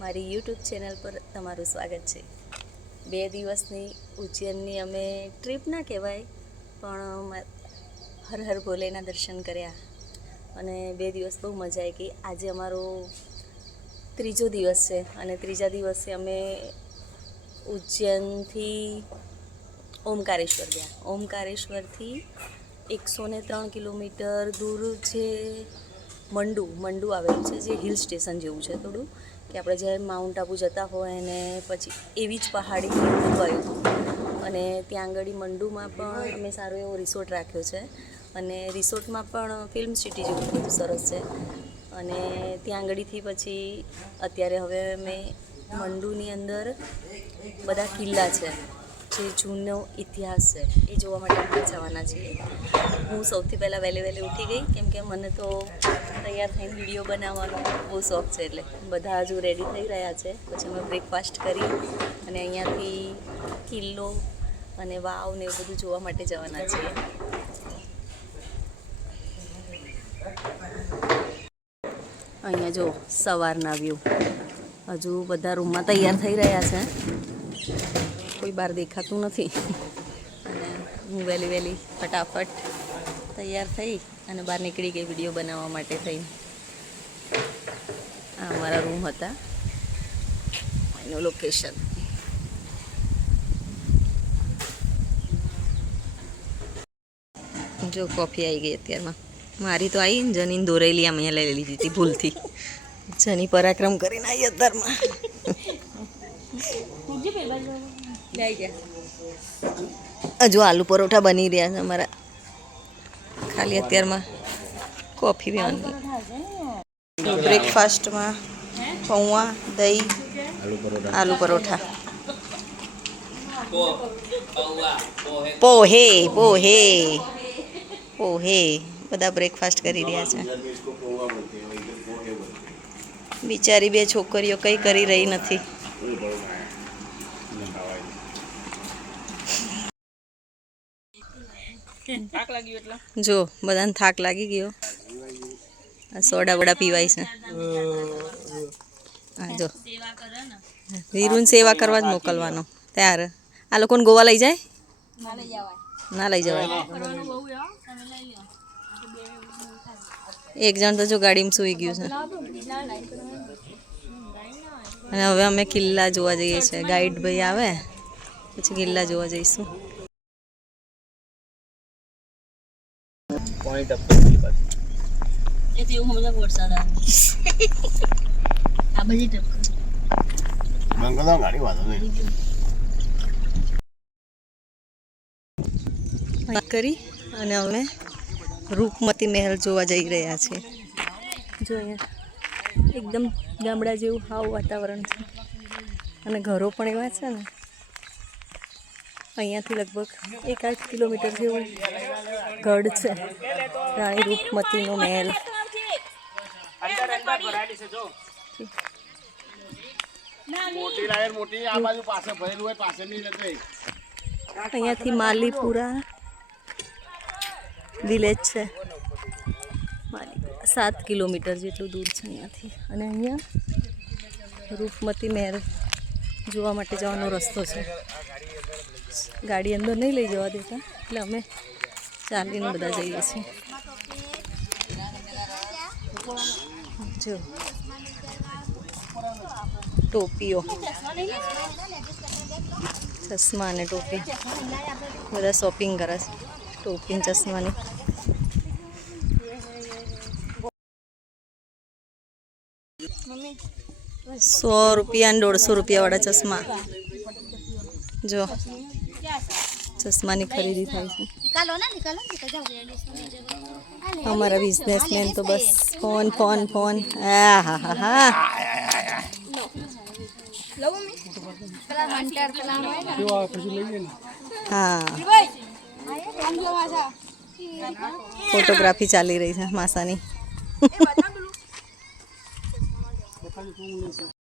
મારી YouTube channel પર તમારું સ્વાગત છે। 2 દિવસની ઉજ્જૈનની અમે ટ્રીપ ના કહેવાય પણ હર હર ભોલેના દર્શન કર્યા અને 2 દિવસ બહુ મજા આવી ગઈ। આજે અમારો ત્રીજો દિવસ છે અને ત્રીજા દિવસે અમે ઉજ્જૈનથી ઓમકારેશ્વર ગયા। ઓમકારેશ્વરથી 103 કિલોમીટર દૂર જે મંડુ આવેલું છે, જે હિલ સ્ટેશન જેવું છે થોડું, કે આપણે જ્યારે માઉન્ટ આબુ જતા હોય અને પછી એવી જ પહાડી આવ્યું અને ત્યાં આગળ મંડુમાં પણ અમે સારો એવો રિસોર્ટ રાખ્યો છે અને રિસોર્ટમાં પણ ફિલ્મ સિટી જેવું બધું સરસ છે। અને ત્યાં આગળથી પછી અત્યારે હવે અમે મંડુની અંદર બધા કિલ્લા છે, જે જૂનો ઇતિહાસ છે, એ જોવા માટે આપણે જવાના છીએ। હું સૌથી પહેલાં વહેલી ઉઠી ગઈ, કેમ કે મને તો તૈયાર થઈને વિડીયો બનાવવાનો બહુ શોખ છે, એટલે બધા હજુ રેડી થઈ રહ્યા છે। પછી અમે બ્રેકફાસ્ટ કરી અને અહીંયાથી કિલ્લો અને વાવ ને એવું બધું જોવા માટે જવાના છીએ। અહીંયા જો સવારના વ્યૂ, હજુ બધા રૂમમાં તૈયાર થઈ રહ્યા છે, કોઈ બહાર દેખાતું નથી અને હું વહેલી ફટાફટ તૈયાર થઈ અને બહાર નીકળી ગઈ વિડીયો બનાવવા માટે થઈ। આ અમારા રૂમ હતા, એનું લોકેશન। જો કોફી આવી ગઈ અત્યારમાં, મારી તો આવી ને જનીન દોરેલી આમ અહીંયા લઈ લીધી હતી ભૂલથી। જની પરાક્રમ કરીને આવી અત્યારમાં હજુ આલુ પરોઠા બની રહ્યા છે અમારા, ખાલી અત્યારમાં કોફી પીવાની। બ્રેકફાસ્ટમાં પૌવા, દહીં, આલુ પરોઠા, પોહે બધા બ્રેકફાસ્ટ કરી રહ્યા છે। બિચારી 2 છોકરીઓ કંઈ કરી રહી નથી। જો બધાને થાક લાગી ગયો, આ સોડા વડા પીવાય છે। હા જો વીરુન સેવા કરવા જ મોકલવાનો। ત્યારે આ લોકોને ગોવા લઈ જાય? ના લઈ જવાય। એક જણ તો જો ગાડીમાં સૂઈ ગયું છે અને હવે અમે કિલ્લા જોવા જઈએ છીએ। ગાઈડ ભાઈ આવે પછી કિલ્લા જોવા જઈશું। કરી અને અમે રૂપમતી મહેલ જોવા જઈ રહ્યા છીએ। જો અહીંયા એકદમ ગામડા જેવું હાવ વાતાવરણ છે અને ઘરો પણ એવા છે ને, અહીંયાથી લગભગ 1-8 કિલોમીટર જેવું ગઢ છે, રાણી રૂપમતીનો મહેલ। અહીંયાથી માલીપુરા વિલેજ છે, 7 કિલોમીટર જેટલું દૂર છે અહીંયાથી। અને અહીંયા રૂપમતી મહેલ જોવા માટે જવાનો રસ્તો છે। ગાડી અંદર નહીં લઈ જવા દેતા, એટલે અમે ચાલીને બધા જઈએ છીએ। જો ટોપીઓ, ચશ્મા અને ટોપી, બધા શોપિંગ કરે છે ટોપી ચશ્માની। ₹100 અને ₹150 વાળા ચશ્મા, જો ચશ્માની ખરીદી થાય છે। અમારા બિઝનેસમેન તો બસ ફોન। હા ફોટોગ્રાફી ચાલી રહી છે માસાની।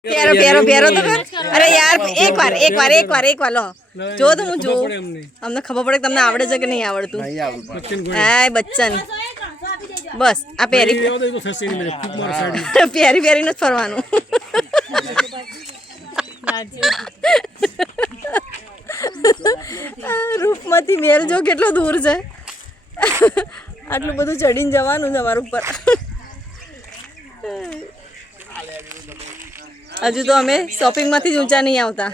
ફેરો તો કર। અરે યાર એક વાર લો જો તો હું જો, અમને ખબર પડે કે તમને આવડે છે કે નહીં આવડતું। હા બચ્ચન, બસ આ પહેરી જ ફરવાનું। રૂપમતી મહેલ જો કેટલો દૂર છે. આટલું બધું ચડીને જવાનું છે અમારા ઉપર. હજુ તો અમે શોપિંગમાંથી જ ઊંચા નહીં આવતા.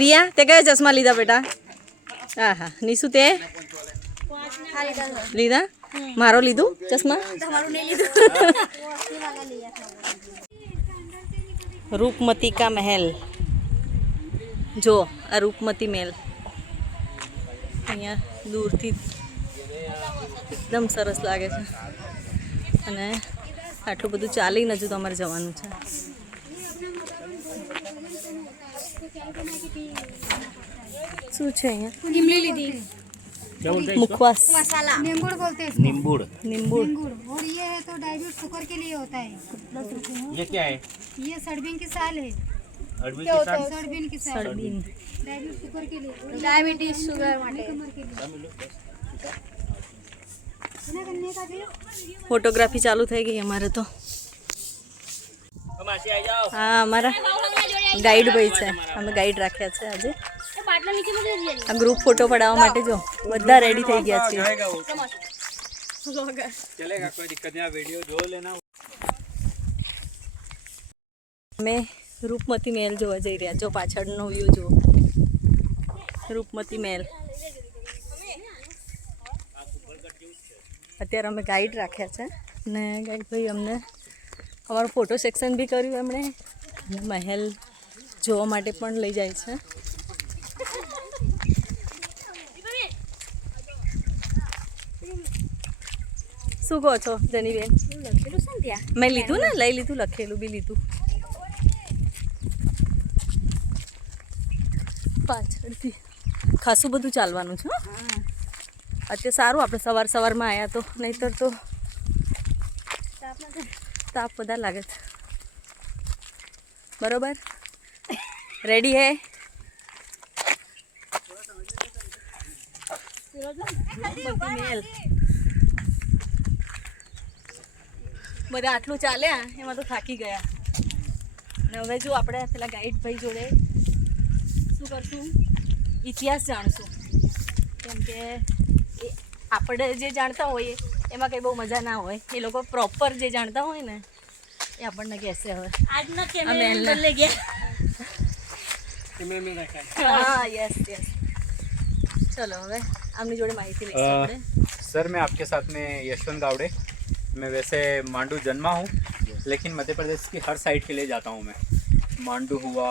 રિયા તે કયા ચશ્મા લીધા બેટા? હા હા. નિશુ તે લીધા? મારો લીધું ચશ્મા? રૂપમતી કા મહેલ જો, આ રૂપમતી મહેલ અહીંયા દૂરથી એકદમ સરસ લાગે છે. અને આટલું બધું ચાલીને હજુ તો અમારે જવાનું છે. શું છે અહીંયા? इमली लीदी मुखवास, मसाला नींबूड़ बोलते हैं इसको। नींबूड़ नींबू. नींबूड़ और ये है तो डायबिटीज शुगर के लिए होता है। ये क्या है? ये सरबीन की साल है। अरबी के साथ सरबीन की साल सड़बीन. डायबिटीज शुगर के लिए डायबिटीज शुगर कमर के लिए बिना गन्ने का भी ફોટોગ્રાફી ચાલુ થઈ ગઈ અમારે તો. હા, અમારા ગાઈડ ભાઈ છે. અમે ગાઈડ રાખ્યા છે આજે. આ ગ્રુપ ફોટો પડાવવા માટે જો બધા રેડી થઈ ગયા છે. चलेगा, कोई दिक्कत नहीं. वीडियो जो लेना. અમે રૂપમતી મહેલ જોવા જઈ રહ્યા. જો પાછળનો વ્યૂ જુઓ, રૂપમતી મહેલ. અત્યારે અમે ગાઈડ રાખ્યા છે ને ગાઈડ ભાઈ અમને અમારું ફોટો સેક્શન બી કર્યું એમણે. મહેલ જોવા માટે પણ લઈ જાય છે. શું કહો છો જનીબેન? મેં લીધું ને, લઈ લીધું, લખેલું બી લીધું. પાછળથી ખાસું બધું ચાલવાનું છે. અત્યારે સારું આપણે સવારમાં આવ્યા તો, નહીંતર તો તાપ બધા લાગે છે. બરોબર, રેડી હે? મેલ બધા આટલું ચાલ્યા એમાં તો થાકી ગયા. અને હવે જો આપણે પેલા ગાઈડ ભાઈ જોડે શું કરશું, ઇતિહાસ જાણશું. કેમ કે એ આપણે જે જાણતા હોઈએ એમાં કંઈ બહુ મજા ના હોય. એ લોકો પ્રોપર જે જાણતા હોય ને એ આપણને કહેશે. હવે આજના કેમેરા બદલે ગયા. હા, યસ યસ. ચલો હવે આમની જોડે माहिती લઈશું આપણે. सर मैं आपके साथ में यशवंत गावड़े. मैं वैसे मांडू जन्मा हूँ, लेकिन मध्य प्रदेश की हर साइड के लिए जाता हूँ मैं. मांडू हुआ,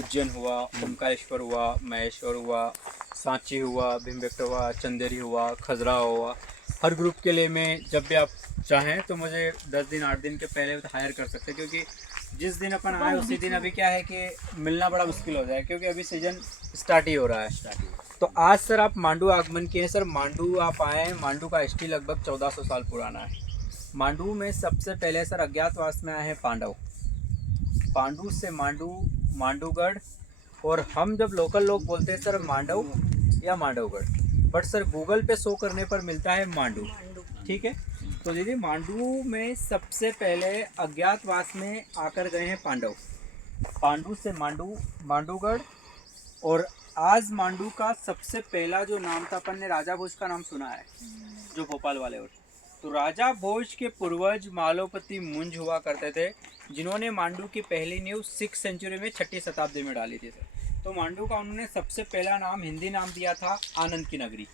उज्जैन हुआ, ओमकारेश्वर हुआ, महेश्वर हुआ, सांची हुआ, भीमबेटका हुआ, चंदेरी हुआ, खजुराहो हुआ. हर ग्रुप के लिए मैं जब भी आप चाहें तो मुझे 10 दिन 8 दिन के पहले हायर कर सकते हैं, क्योंकि जिस दिन अपन आए उसी दिन अभी क्या है कि मिलना बड़ा मुश्किल हो जाए, क्योंकि अभी सीजन स्टार्ट ही हो रहा है. तो आज सर आप मांडू आगमन किए हैं. सर मांडू आप आए हैं. मांडू का हिस्ट्री लगभग 1400 साल पुराना है. मांडू में सबसे पहले सर अज्ञातवास में आए हैं पांडव. पांडु से मांडू, मांडूगढ़, और हम जब लोकल लोग बोलते हैं सर मांडव या मांडवगढ़, बट सर गूगल पे शो करने पर मिलता है मांडू. ठीक है. तो दीदी मांडू में सबसे पहले अज्ञातवास में आकर गए हैं पांडव. पांडु से मांडू, मांडूगढ़, और आज मांडू का सबसे पहला जो नाम था, अपन ने राजा भोज का नाम सुना है जो भोपाल वाले और. तो राजा भोज के पूर्वज मालोपति मुंज हुआ करते थे, जिन्होंने मांडू की पहली नींव 6th सेंचुरी में 6ठी शताब्दी में डाली थी सर. तो मांडू का उन्होंने सबसे पहला नाम, हिंदी नाम दिया था आनंद की नगरी.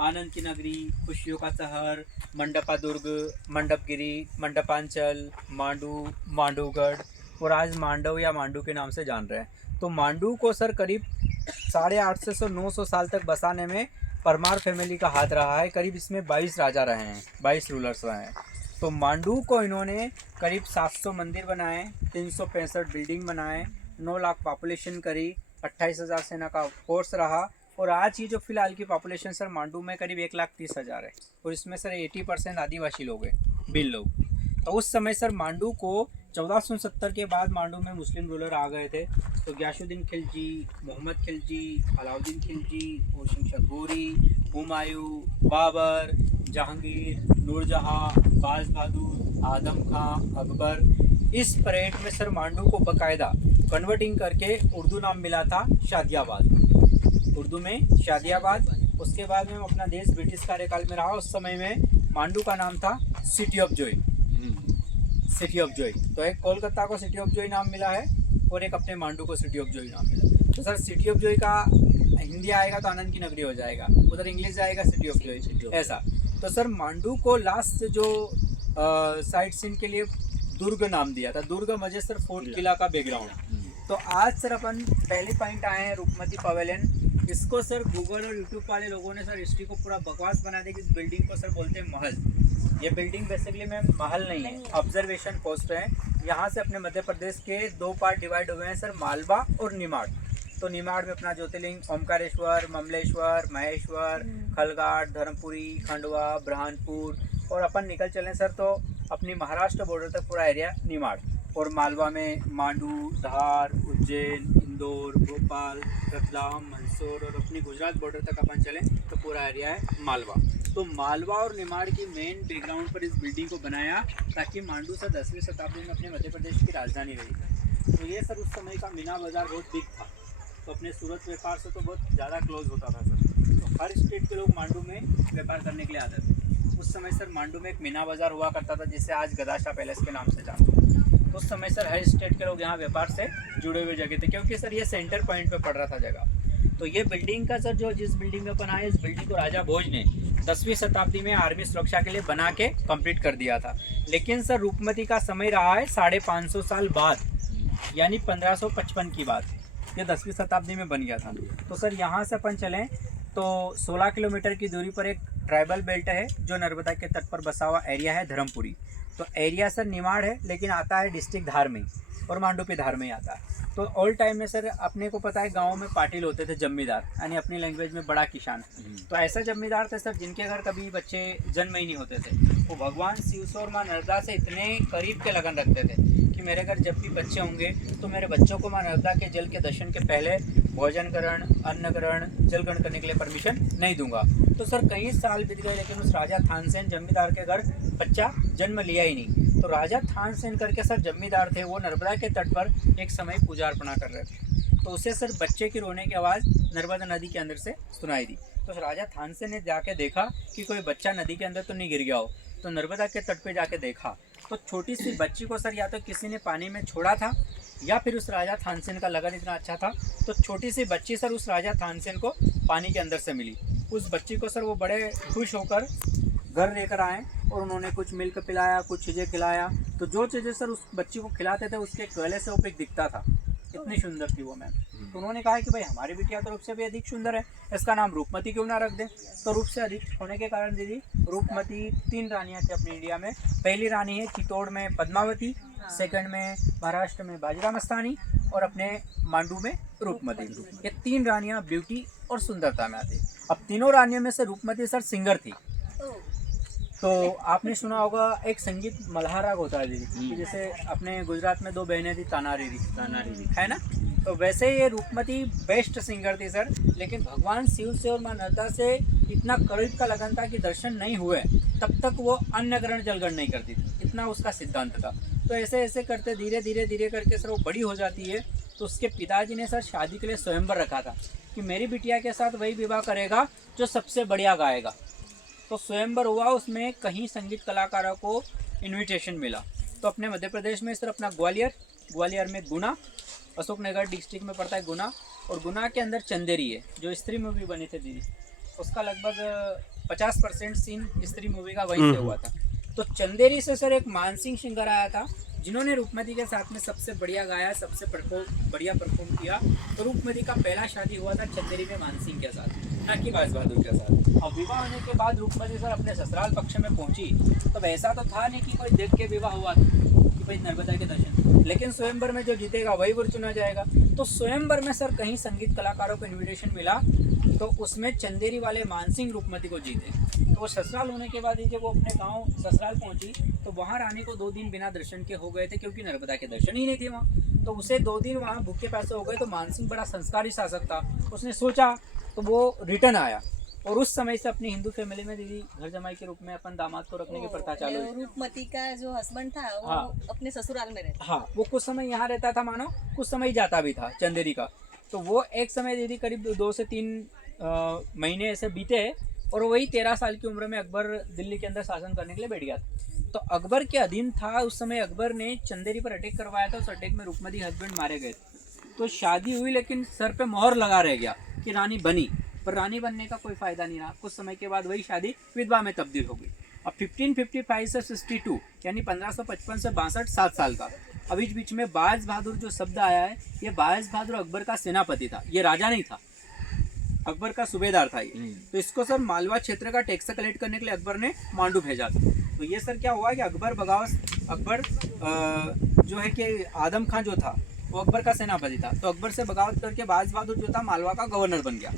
आनंद की नगरी, खुशियों का शहर, मंडपा दुर्ग, मंडपगिरी, मंडपांचल, मांडू, मांडूगढ़, और आज मांडव या मांडू के नाम से जान रहे हैं. तो मांडू को सर करीब 850 से 900 साल तक बसाने में परमार फैमिली का हाथ रहा है. करीब इसमें 22 राजा रहे हैं, 22 रूलर्स रहे हैं. तो मांडू को इन्होंने करीब 700 मंदिर बनाए, 365 बिल्डिंग बनाए, 9 लाख पॉपुलेशन करी, 28,000 सेना का फोर्स रहा. और आज ये जो फिलहाल की पॉपुलेशन सर मांडू में करीब 1,30,000 है, और इसमें सर 80% आदिवासी लोग हैं, भील लोग. तो उस समय सर मांडू को 1470 के बाद मांडू में मुस्लिम रूलर आ गए थे. तो गयासुद्दीन खिलजी, मोहम्मद खिलजी, अलाउद्दीन खिलजी, ओशंग शगोरी, हुमायूं, बाबर, जहांगीर, नूरजहाँ, बाज बहादुर, आदम खां, अकबर, इस परेड में सर मांडू को बकायदा कन्वर्टिंग करके उर्दू नाम मिला था शादियाबाद, उर्दू में शादियाबाद। उसके बाद में अपना देश ब्रिटिश कार्यकाल में रहा, उस समय में मांडू का नाम था city of Joy, city of Joy. तो एक कोलकाता को सिटी ऑफ जॉय नाम मिला है और एक अपने मांडू को सिटी ऑफ जॉय नाम मिला। तो सर सिटी ऑफ जॉय का हिंदी आएगा तो आनंद की नगरी हो जाएगा, उधर इंग्लिश जाएगा सिटी ऑफ जॉय, ऐसा। तो सर मांडू को लास्ट जो साइट सीन के लिए दुर्ग नाम दिया था, दुर्ग मजे सर फोर्ट किला का बैकग्राउंड। तो आज सर अपन पहले पॉइंट आए हैं रूपमती पवेलियन। इसको सर गूगल और यूट्यूब वाले लोगों ने सर हिस्ट्री को पूरा बकवास बना दिया कि इस बिल्डिंग को सर बोलते हैं महल। ये बिल्डिंग बेसिकली में महल नहीं है, ऑब्जर्वेशन पोस्ट है। यहाँ से अपने मध्य प्रदेश के 2 पार्ट डिवाइड हुए हैं सर, मालवा और निमाड़। तो निमाड़ में अपना ज्योतिर्लिंग ओमकारेश्वर, ममलेश्वर, महेश्वर, खलघाट, धर्मपुरी, खंडवा, ब्रह्मपुर, और अपन निकल चले सर तो अपनी महाराष्ट्र बॉर्डर तक पूरा एरिया निमाड़। और मालवा में मांडू, धार, उज्जैन, इंदौर, भोपाल, रतलाम, मंदसौर, और अपनी गुजरात बॉर्डर तक अपन चलें तो पूरा एरिया है मालवा। तो मालवा और निमाड़ की मेन बैकग्राउंड पर इस बिल्डिंग को बनाया ताकि मांडू सर 10वीं शताब्दी में अपने मध्य प्रदेश की राजधानी रही। तो ये सर उस समय का मीना बाज़ार बहुत बिग था, तो अपने सूरत व्यापार से तो बहुत ज़्यादा क्लोज होता था सर। तो हर स्टेट के लोग मांडू में व्यापार करने के लिए आते थे। उस समय सर मांडू में एक मीना बाज़ार हुआ करता था जिसे आज गदाशाह पैलेस के नाम से जानते हैं। उस समय सर हर स्टेट के लोग यहाँ व्यापार से जुड़े हुए जगह थे, क्योंकि सर ये सेंटर पॉइंट पे पड़ रहा था जगह। तो ये बिल्डिंग का सर जो जिस बिल्डिंग में अपन आए, इस बिल्डिंग को राजा भोज ने 10वीं शताब्दी में आर्मी सुरक्षा के लिए बना के कंप्लीट कर दिया था। लेकिन सर रूपमती का समय रहा है 550 साल बाद, यानी 1555 की बात। ये 10वीं शताब्दी में बन गया था। तो सर यहाँ से अपन चलें तो 16 किलोमीटर की दूरी पर एक ट्राइबल बेल्ट है जो नर्मदा के तट पर बसा हुआ एरिया है धर्मपुरी। तो एरिया सर निमाड़ है लेकिन आता है डिस्ट्रिक्ट धार में और मांडू पे धार में ही आता है। तो ओल्ड टाइम में सर अपने को पता है गाँव में पाटिल होते थे, जमींदार, यानी अपनी लैंग्वेज में बड़ा किसान। तो ऐसा जमींदार थे सर जिनके घर कभी बच्चे जन्म ही नहीं होते थे। वो भगवान शिव से और माँ नर्मदा से इतने करीब के लगन रखते थे कि मेरे घर जब भी बच्चे होंगे तो मेरे बच्चों को माँ नर्मदा के जल के दर्शन के पहले भोजन ग्रहण, अन्न ग्रहण, जल ग्रहण करने के लिए परमिशन नहीं दूंगा। तो सर कई साल बीत गए लेकिन उस राजा थानसेन जमींदार के घर बच्चा जन्म लिया ही नहीं। तो राजा थानसेन करके सर जमींदार थे, वो नर्मदा के तट पर एक समय पूजा अर्पणा कर रहे थे। तो उसे सर बच्चे की रोने की आवाज़ नर्मदा नदी के अंदर से सुनाई दी। तो राजा थानसेन ने जाके देखा कि कोई बच्चा नदी के अंदर तो नहीं गिर गया हो। तो नर्मदा के तट पे जाके देखा तो छोटी सी बच्ची को सर या तो किसी ने पानी में छोड़ा था या फिर उस राजा थानसेन का लगन इतना अच्छा था तो छोटी सी बच्ची सर उस राजा थानसेन को पानी के अंदर से मिली। उस बच्ची को सर वो बड़े खुश होकर घर लेकर आए और उन्होंने कुछ मिल्क पिलाया, कुछ चीज़ें खिलाया। तो जो चीज़ें सर उस बच्ची को खिलाते थे उसके गले से वो पिक दिखता था, इतनी सुंदर थी वो मैम। तो उन्होंने कहा कि भाई हमारी बिटिया तो रूप से भी अधिक सुंदर है, इसका नाम रूपमती क्यों ना रख दें। तो रूप से अधिक होने के कारण दीदी रूपमती 3 रानियाँ थी अपने इंडिया में। पहली रानी है चित्तौड़ में पद्मावती, सेकंड में महाराष्ट्र में बाजीराव मस्तानी और अपने मांडू में रूपमती। ये 3 रानियाँ ब्यूटी और सुंदरता में आती। अब तीनों रानियों में से रूपमती सर सिंगर थी। तो आपने सुना होगा एक संगीत मल्हार राग होता है दीदी, जैसे अपने गुजरात में 2 बहनें थी तानारी है ना। तो वैसे ये रूपमती बेस्ट सिंगर थी सर, लेकिन भगवान शिव से और माँ नर्मदा से इतना करीब का लगन था कि दर्शन नहीं हुए तब तक वो अन्न ग्रहण जल ग्रहण नहीं करती थी, इतना उसका सिद्धांत था। तो ऐसे ऐसे करते धीरे धीरे करके सर वो बड़ी हो जाती है। तो उसके पिताजी ने सर शादी के लिए स्वयंवर रखा था कि मेरी बिटिया के साथ वही विवाह करेगा जो सबसे बढ़िया गाएगा। तो स्वयंवर हुआ, उसमें कहीं संगीत कलाकारों को इनविटेशन मिला। तो अपने मध्य प्रदेश में सर अपना ग्वालियर में गुना, अशोकनगर डिस्ट्रिक्ट में पड़ता है गुना, और गुना के अंदर चंदेरी है जो स्त्री मूवी बनी थी दीदी, उसका लगभग 50% सीन स्त्री मूवी का वहीं से हुआ था। तो चंदेरी से सर एक मानसिंह सिंगर आया था जिन्होंने रूपमती के साथ में सबसे बढ़िया गाया, सबसे बढ़िया परफॉर्म किया। तो रूपमती का पहला शादी हुआ था चंदेरी में मानसिंह के साथ, ना कि बाज बहादुर के साथ। अब विवाह होने के बाद रूपमती सर अपने ससुराल पक्ष में पहुंची तो ऐसा तो था नहीं कि कोई देख के विवाह हुआ कि भाई नर्मदा के दर्शन, लेकिन स्वयंवर में जो जीतेगा वही वर चुना जाएगा। तो स्वयंवर में सर कहीं संगीत कलाकारों को इन्विटेशन मिला तो उसमें चंदेरी वाले मानसिंह रूपमती को जीते। तो वो ससुराल होने के बाद ही जब वो अपने गांव ससुराल पहुंची तो वहां रानी को 2 दिन बिना दर्शन के हो गए थे क्योंकि नर्मदा के दर्शन ही नहीं थे वहाँ। तो उसे 2 दिन वहाँ भूखे प्यासे हो गए। तो मानसिंह बड़ा संस्कारी शासक था, उसने सोचा तो वो रिटर्न आया और उस समय से अपनी हिंदू फैमिली में दीदी घर जमाई के रूप में अपन दामाद को रखने की प्रथा चालू हुई। रूपमती का जो हस्बैंड था वो हाँ। अपने ससुराल में रहता। हाँ, वो कुछ समय यहाँ रहता था मानो, कुछ समय जाता भी था चंदेरी का। तो वो एक समय दीदी करीब 2 से 3 महीने ऐसे बीते और वही 13 साल की उम्र में अकबर दिल्ली के अंदर शासन करने के लिए बैठ गया। तो अकबर के अधीन था उस समय। अकबर ने चंदेरी पर अटैक करवाया था। उस अटैक में रूपमती हस्बैंड मारे गए। तो शादी हुई लेकिन सर पे मोहर लगा रह गया कि रानी बनी, पर रानी बनने का कोई फायदा नहीं रहा। कुछ समय के बाद वही शादी विधवा में तब्दील हो गई। अब 1555 से 62 यानी 1555 से 62 7 साल का। अब इस बीच में बाज बहादुर जो शब्द आया है, ये बाज बहादुर अकबर का सेनापति था, ये राजा नहीं था, अकबर का सूबेदार था ये। तो इसको सर मालवा क्षेत्र का टैक्स कलेक्ट करने के लिए अकबर ने मांडू भेजा था। तो ये सर क्या हुआ कि अकबर जो है कि आदम खान जो था वो अकबर का सेनापति था। तो अकबर से बगावत करके बाज बहादुर जो था मालवा का गवर्नर बन गया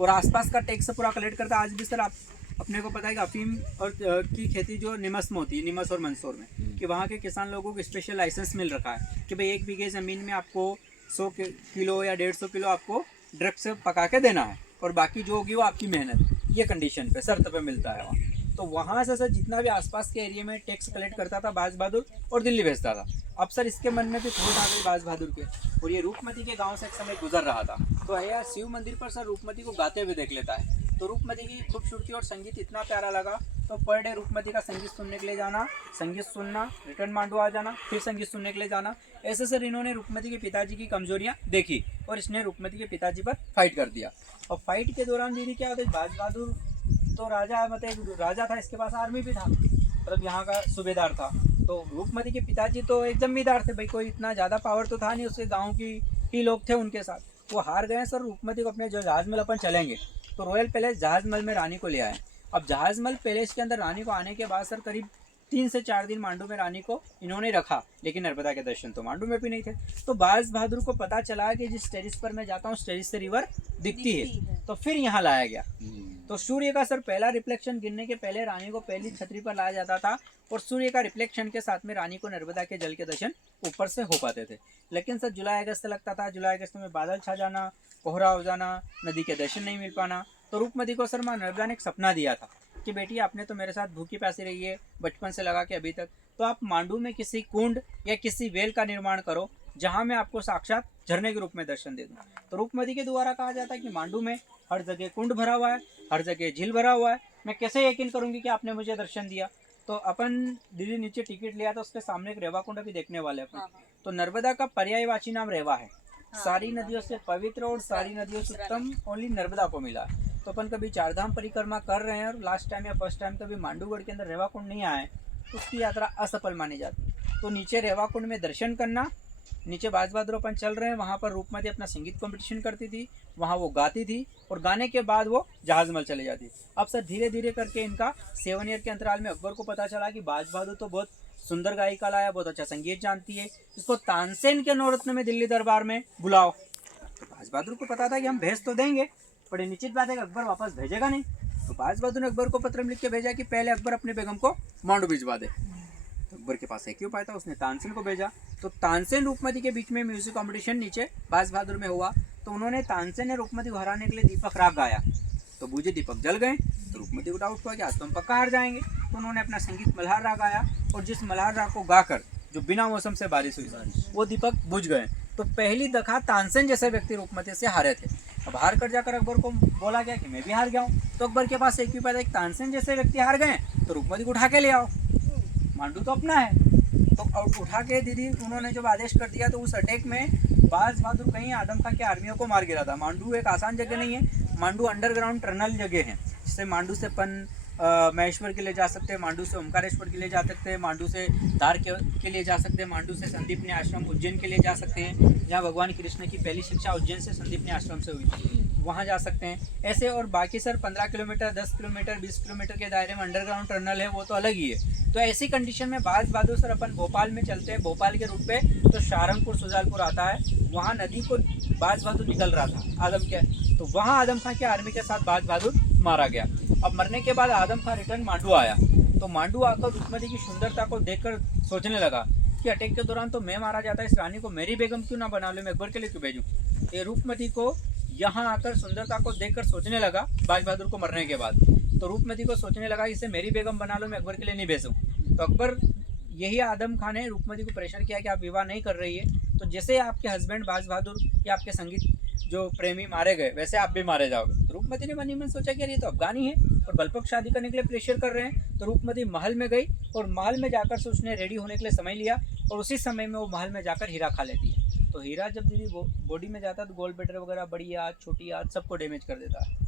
और आसपास का टैक्स पूरा कलेक्ट करता। आज भी सर आप अपने को पता है कि अफीम और की खेती जो निमस में होती है, निमस और मंदसौर में, कि वहाँ के किसान लोगों को स्पेशल लाइसेंस मिल रखा है कि भाई 1 बीघे ज़मीन में आपको 100 किलो या 150 किलो आपको ड्रग्स पका के देना है और बाकी जो होगी वो आपकी मेहनत, ये कंडीशन पे शर्त पे मिलता है वहाँ। तो वहाँ से सर जितना भी आसपास के एरिया में टैक्स कलेक्ट करता था बाज बहादुर और दिल्ली भेजता था। अब सर इसके मन में भी खोट आ गई बाज बहादुर के, और ये रूपमती के गांव से एक समय गुजर रहा था। तो है शिव मंदिर पर सर रूपमती को गाते हुए देख लेता है। तो रूपमती की खूबसूरती और संगीत इतना प्यारा लगा, तो पर डे रूपमती का संगीत सुनने के लिए जाना, संगीत सुनना, रिटर्न मांडू आ जाना, फिर संगीत सुनने के लिए जाना। ऐसे सर इन्होंने रूपमती के पिताजी की कमजोरियाँ देखी और इसने रूपमती के पिताजी पर फाइट कर दिया। और फाइट के दौरान दीदी क्या होता है, बाज बहादुर तो राजा मतलब एक राजा था, इसके पास आर्मी भी था, मतलब यहाँ का सूबेदार था। तो रूपमती के पिताजी तो एक जमींदार थे भाई, कोई इतना ज़्यादा पावर तो था नहीं, उसके गाँव की ही लोग थे उनके साथ। वो हार गए सर। रूपमती को अपने जो जहाज महल अपन चलेंगे तो रॉयल पैलेस जहाज महल में रानी को ले आए। अब जहाज महल पैलेस के अंदर रानी को आने के बाद सर करीब 3 से 4 दिन मांडू में रानी को इन्होंने रखा, लेकिन नर्मदा के दर्शन तो मांडू में भी नहीं थे। तो बाज बहादुर को पता चला कि जिस टेरिस पर मैं जाता हूँ उस टेरिस से रिवर दिखती है, तो फिर यहाँ लाया गया। तो सूर्य का सर पहला रिफ्लेक्शन गिरने के पहले रानी को पहली छतरी पर लाया जाता था और सूर्य का रिफ्लेक्शन के साथ में रानी को नर्मदा के जल के दर्शन ऊपर से हो पाते थे। लेकिन सर जुलाई अगस्त लगता था, जुलाई अगस्त में बादल छा जाना, कोहरा हो जाना, नदी के दर्शन नहीं मिल पाना। तो रूपमती को सर माँ नर्मदा ने एक सपना दिया था कि बेटी आपने तो मेरे साथ भूखी प्यासी रही है बचपन से लगा के अभी तक, तो आप मांडू में किसी कुंड या किसी वेल का निर्माण करो जहाँ मैं आपको साक्षात झरने के रूप में दर्शन दे दूँ। तो रूपमती के द्वारा कहा जाता है कि मांडू में हर जगह कुंड भरा हुआ है, हर जगह झील भरा हुआ है, मैं कैसे यकीन करूँगी कि आपने मुझे दर्शन दिया। तो अपन दिल्ली नीचे टिकट लिया तो उसके सामने एक रेवा कुंड भी देखने वाले अपन। तो नर्मदा का पर्यायवाची नाम रेवा है। सारी नदियों से पवित्र और सारी नदियों से उत्तम ओनली नर्मदा को मिला। तो अपन कभी 4 धाम परिक्रमा कर रहे हैं और लास्ट टाइम या फर्स्ट टाइम कभी मांडूगढ़ के अंदर रेवा कुंड नहीं आए, उसकी यात्रा असफल मानी जाती। तो नीचे रेवा कुंड में दर्शन करना, नीचे बाज बहादुर अपन चल रहे हैं, वहाँ पर रूपमती अपना संगीत कंपटीशन करती थी, वहाँ वो गाती थी और गाने के बाद वो जहाज महल चले जाती। अब सर धीरे धीरे करके इनका 7 ईयर के अंतराल में अकबर को पता चला कि बाज बहादुर तो बहुत सुंदर गायिका लाया, बहुत अच्छा संगीत जानती है, इसको तानसेन के नवरत्न में दिल्ली दरबार में बुलाओ। तो बाज बहादुर को पता था कि हम भेज तो देंगे, पर निश्चित बात है कि अकबर वापस भेजेगा नहीं। तो बाज बहादुर ने अकबर को पत्र में लिख के भेजा कि पहले अकबर अपने बेगम को मांडू भिजवा दे। तो अकबर के पास एक ही उपाय था, उसने तानसेन को भेजा। तो तानसेन रूपमती के बीच में म्यूजिक कॉम्पिटिशन नीचे बाज बहादुर में हुआ। तो उन्होंने तानसेन ने रूपमती को हराने के लिए दीपक राग गाया, तो बूझे दीपक जल गए। तो रूपमती को डाउट हुआ कि आज तो हम पक्का हार जाएंगे। तो उन्होंने अपना संगीत मल्हार राग गाया और जिस मल्हार राग को गाकर जो बिना मौसम से बारिश हुई वो दीपक बुझ गए। तो पहली दफा तानसेन जैसे व्यक्ति रूपमती से हारे थे। अब हार कर जाकर अकबर को बोला गया कि मैं भी हार गया हूँ। तो अकबर के पास एक ही उपाय था, तानसेन जैसे व्यक्ति हार गए तो रूपमती को उठा के ले आओ, मांडू तो अपना है। तो उठा के दीदी उन्होंने जब आदेश कर दिया तो उस अटैक में बाज बहादुर कहीं आदम खां के आर्मियों को मार गिरा था। मांडू एक आसान जगह नहीं है, मांडू अंडरग्राउंड टनल जगह है, जिससे मांडू से अपन महेश्वर के लिए जा सकते हैं, मांडू से ओमकारेश्वर के लिए जा सकते हैं, मांडू से धार के लिए जा सकते हैं, मांडू से संदीपनी आश्रम उज्जैन के लिए जा सकते हैं, जहाँ भगवान कृष्ण की पहली शिक्षा उज्जैन से संदीपनी आश्रम से हुई थी, वहाँ जा सकते हैं। ऐसे और बाकी सर 15 किलोमीटर, 10 किलोमीटर, 20 किलोमीटर के दायरे में अंडरग्राउंड टनल है, वो तो अलग ही है। तो ऐसी कंडीशन में बाज बहादुर सर अपन भोपाल में चलते हैं, भोपाल के रूट पे तो सहारनपुर सुजालपुर आता है, वहाँ नदी को बाज बहादुर निकल रहा था आदम के, तो वहाँ आदम खां की आर्मी के साथ बाज बहादुर मारा गया। अब मरने के बाद आदम खां रिटर्न मांडू आया। तो मांडू आकर रूपमती की सुंदरता को देखकर सोचने लगा कि अटैक के दौरान तो मैं मारा जाता है, इस रानी को मेरी बेगम क्यों ना बना लूं, मैं अकबर के लिए क्यों भेजूं। ये रूपमती को यहाँ आकर सुंदरता को देखकर सोचने लगा बाज बहादुर को मरने के बाद, तो रूपमती को सोचने लगा इसे मेरी बेगम बना लो, मैं अकबर के लिए नहीं भेजूँ। तो अकबर यही आदम खान ने रूपमती को परेशान किया कि आप विवाह नहीं कर रही है, तो जैसे आपके हस्बैंड बाज बहादुर या आपके संगीत जो प्रेमी मारे गए वैसे आप भी मारे जाओगे। तो रूपमती ने मन ही मन सोचा कि यार ये तो अफगानी है और बलपक शादी करने के लिए प्रेशर कर रहे हैं। तो रूपमती महल में गई और महल में जाकर से उसने रेडी होने के लिए समय लिया और उसी समय में वो महल में जाकर हीरा खा लेती है। तो हीरा जब दीदी बॉडी में जाता है तो गोल्ड बेटर वगैरह बड़ी आँच छोटी आँच सबको डैमेज कर देता है।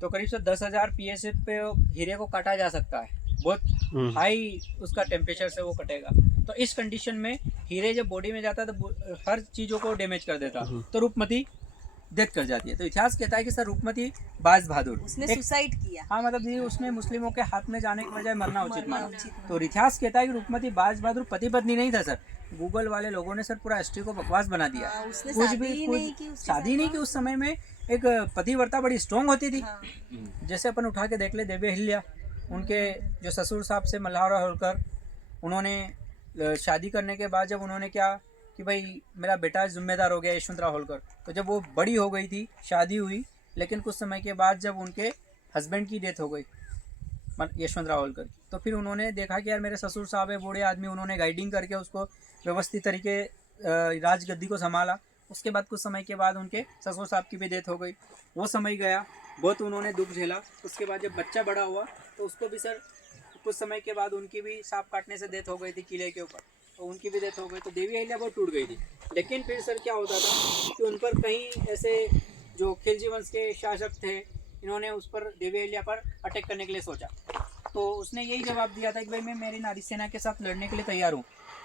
तो करीब से 10,000 PSI पे हीरे को काटा जा सकता है, बहुत हाई उसका टेम्परेचर से वो कटेगा। तो इस कंडीशन में हीरे जब बॉडी में जाता है तो हर चीज़ों को डैमेज कर देता, तो रूपमती डेथ कर जाती है। तो इतिहास कहता है कि सर रूपमती बाज बहादुर उसने सुसाइड किया। हाँ मतलब दीदी उसने मुस्लिमों के हाथ में जाने के बजाय मरना उचित माना। तो इतिहास कहता है कि रूपमती बाज बहादुर पति पत्नी नहीं था सर। गूगल वाले लोगों ने सर पूरा हिस्ट्री को बकवास बना दिया। उसने कुछ शादी भी ही नहीं की, उसके शादी नहीं की। उस समय में एक पतिव्रता बड़ी स्ट्रॉन्ग होती थी। जैसे अपन उठा के देख ले देवी अहिल्या, उनके जो ससुर साहब से मल्हारा होलकर, उन्होंने शादी करने के बाद जब उन्होंने क्या कि भाई मेरा बेटा जिम्मेदार हो गया यशवंतराव होलकर, तो जब वो बड़ी हो गई थी शादी हुई, लेकिन कुछ समय के बाद जब उनके हस्बैंड की डेथ हो गई यशवंतराव होलकर की, तो फिर उन्होंने देखा कि यार मेरे ससुर साहब है बूढ़े आदमी, उन्होंने गाइडिंग करके उसको व्यवस्थित तरीके राजगद्दी को संभाला। उसके बाद कुछ समय के बाद उनके ससुर साहब की भी डेथ हो गई। वो समय गया, बहुत उन्होंने दुख झेला। उसके बाद जब बच्चा बड़ा हुआ तो उसको भी सर कुछ समय के बाद उनकी भी सांप काटने से डेथ हो गई थी किले के ऊपर, तो उनकी भी डेथ हो गई। तो देवी अहिल्या बहुत टूट गई थी। लेकिन फिर सर क्या होता था कि उन पर कहीं ऐसे जो खिलजी वंश के शासक थे, इन्होंने उस पर देवी अहिल्या पर अटैक करने के लिए सोचा। तो उसने यही जवाब दिया था कि भाई मैं मेरी नारी सेना के साथ लड़ने के लिए तैयार हूँ,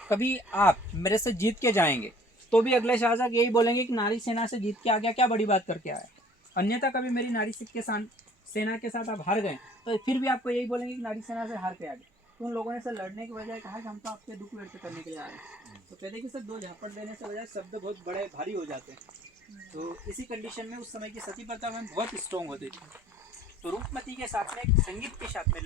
कभी आप मेरे से जीत के जाएंगे तो भी अगले शासक यही बोलेंगे कि नारी सेना से जीत के आ गया, क्या बड़ी बात करके आया। अन्यथा कभी मेरी नारी सेना के साथ आप हार गए तो फिर भी आपको यही बोलेंगे कि नारी सेना से हार के आ गए। तो उन लोगों ने सर लड़ने की बजाय कहा कि हम तो आपके दुख व्यक्त करने के लिए आए हैं। तो कहते कि सर दो झापड़ देने से बजाय शब्द बहुत बड़े भारी हो जाते हैं। तो इसी कंडीशन में उस समय की सती प्रथा में बहुत स्ट्रॉन्ग होती थी। तो रूपमती के साथ में संगीत के साथ में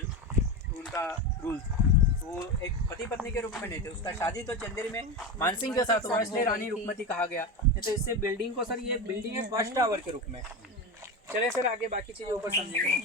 उनका रूल था, तो वो एक पति पत्नी के रूप में नहीं थे। उसका शादी तो चंदेरी में मानसिंह के साथ हुआ, इसलिए रानी रूपमती कहा गया। तो इससे बिल्डिंग को सर ये बिल्डिंग है 5 टावर के रूप में। चले सर आगे बाकी चीज़ों को समझेंगे।